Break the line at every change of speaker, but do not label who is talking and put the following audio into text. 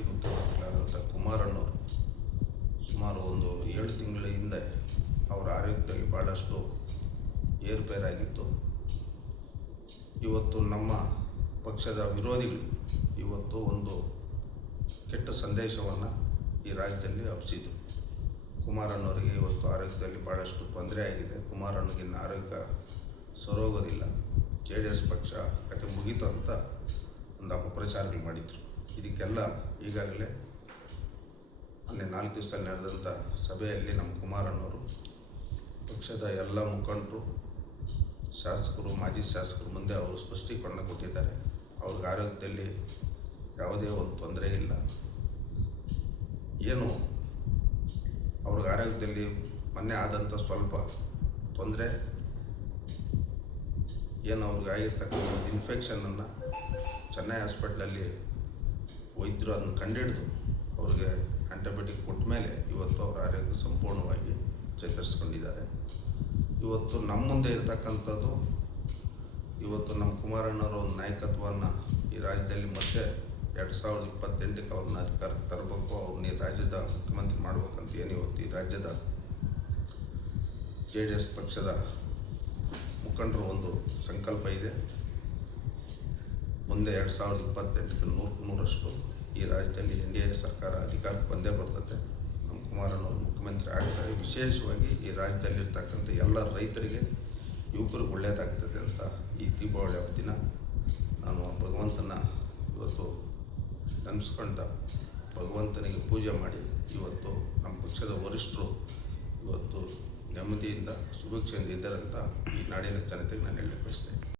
ಮಾಜಿ ಮುಖ್ಯಮಂತ್ರಿಗಳಾದಂಥ ಕುಮಾರಣ್ಣವರು ಸುಮಾರು ಒಂದು ಏಳು ತಿಂಗಳ ಹಿಂದೆ ಅವರ ಆರೋಗ್ಯದಲ್ಲಿ ಭಾಳಷ್ಟು ಏರುಪೇರಾಗಿತ್ತು. ಇವತ್ತು ನಮ್ಮ ಪಕ್ಷದ ವಿರೋಧಿಗಳು ಇವತ್ತು ಒಂದು ಕೆಟ್ಟ ಸಂದೇಶವನ್ನು ಈ ರಾಜ್ಯದಲ್ಲಿ ಹಬ್ಸಿದ್ರು. ಕುಮಾರಣ್ಣವರಿಗೆ ಇವತ್ತು ಆರೋಗ್ಯದಲ್ಲಿ ಭಾಳಷ್ಟು ತೊಂದರೆ ಆಗಿದೆ. ಕುಮಾರಣ್ಣಗಿನ್ನ ಆರೋಗ್ಯ ಸರೋಗೋದಿಲ್ಲ. ಜೆ ಡಿ ಎಸ್ ಪಕ್ಷ ಕತೆ ಮುಗೀತು ಅಂತ ಒಂದು ಅಪಪ್ರಚಾರಗಳು ಮಾಡಿದರು. ಇದಕ್ಕೆಲ್ಲ ಈಗಾಗಲೇ ಅಲ್ಲಿ ನಾಲ್ಕು ದಿವಸ ನಡೆದಂಥ ಸಭೆಯಲ್ಲಿ ನಮ್ಮ ಕುಮಾರಣ್ಣವರು, ಪಕ್ಷದ ಎಲ್ಲ ಮುಖಂಡರು, ಶಾಸಕರು, ಮಾಜಿ ಶಾಸಕರು ಮುಂದೆ ಅವರು ಸ್ಪಷ್ಟೀಕರಣ ಕೊಟ್ಟಿದ್ದಾರೆ. ಅವ್ರಿಗೆ ಆರೋಗ್ಯದಲ್ಲಿ ಯಾವುದೇ ಒಂದು ತೊಂದರೆ ಇಲ್ಲ. ಏನು? ಅವ್ರಿಗೆ ಆರೋಗ್ಯದಲ್ಲಿ ಮೊನ್ನೆ ಆದಂಥ ಸ್ವಲ್ಪ ತೊಂದರೆ. ಏನು ಅವ್ರಿಗೆ ಆಗಿರ್ತಕ್ಕಂಥ ಇನ್ಫೆಕ್ಷನನ್ನು ಚೆನ್ನೈ ಹಾಸ್ಪಿಟ್ಲಲ್ಲಿ ವೈದ್ಯರು ಅದನ್ನು ಕಂಡುಹಿಡಿದು ಅವ್ರಿಗೆ ಆ್ಯಂಟಿಬಯೋಟಿಕ್ ಕೊಟ್ಟ ಮೇಲೆ ಇವತ್ತು ಅವರ ಆರೋಗ್ಯ ಸಂಪೂರ್ಣವಾಗಿ ಚೇತರಿಸ್ಕೊಂಡಿದ್ದಾರೆ. ಇವತ್ತು ನಮ್ಮ ಮುಂದೆ ಇರತಕ್ಕಂಥದ್ದು, ಇವತ್ತು ನಮ್ಮ ಕುಮಾರಣ್ಣವರ ಒಂದು ನಾಯಕತ್ವವನ್ನು ಈ ರಾಜ್ಯದಲ್ಲಿ ಮತ್ತೆ ಎರಡು ಸಾವಿರದ ಇಪ್ಪತ್ತೆಂಟಕ್ಕೆ ಅವ್ರನ್ನ ಅಧಿಕಾರಕ್ಕೆ ತರಬೇಕು, ಅವ್ರನ್ನ ಈ ರಾಜ್ಯದ ಮುಖ್ಯಮಂತ್ರಿ ಮಾಡ್ಬೇಕಂತ ಏನು ಇವತ್ತು ಈ ರಾಜ್ಯದ ಜೆ ಪಕ್ಷದ ಮುಖಂಡರು ಒಂದು ಸಂಕಲ್ಪ ಇದೆ. ಮುಂದೆ ಎರಡು ಸಾವಿರದ ಇಪ್ಪತ್ತೆಂಟಕ್ಕೆ ನೂರಕ್ಕೆ ನೂರಷ್ಟು ಈ ರಾಜ್ಯದಲ್ಲಿ ಎನ್ ಡಿ ಎ ಸರ್ಕಾರ ಅಧಿಕಾರಕ್ಕೆ ಬಂದೇ ಬರ್ತದೆ. ನಮ್ಮ ಕುಮಾರನವರು ಮುಖ್ಯಮಂತ್ರಿ ಆಗ್ತಾರೆ. ವಿಶೇಷವಾಗಿ ಈ ರಾಜ್ಯದಲ್ಲಿರ್ತಕ್ಕಂಥ ಎಲ್ಲ ರೈತರಿಗೆ ಯುವಕರಿಗೆ ಒಳ್ಳೆಯದಾಗ್ತದೆ ಅಂತ ಈ ದೀಪಾವಳಿ ಹಬ್ಬ ದಿನ ನಾನು ಭಗವಂತನ ಇವತ್ತು ನೆನೆಸ್ಕೊಂಡ ಭಗವಂತನಿಗೆ ಪೂಜೆ ಮಾಡಿ ಇವತ್ತು ನಮ್ಮ ಪಕ್ಷದ ವರಿಷ್ಠರು ಇವತ್ತು ನೆಮ್ಮದಿಯಿಂದ, ಸುಭಿಕ್ಷೆಯಿಂದ ಇದ್ದಾರಂತ ಈ ನಾಡಿನ ಜನತೆಗೆ ನಾನು ಹೇಳಲಿಕ್ಕೆ ಬಯಸ್ತೇನೆ.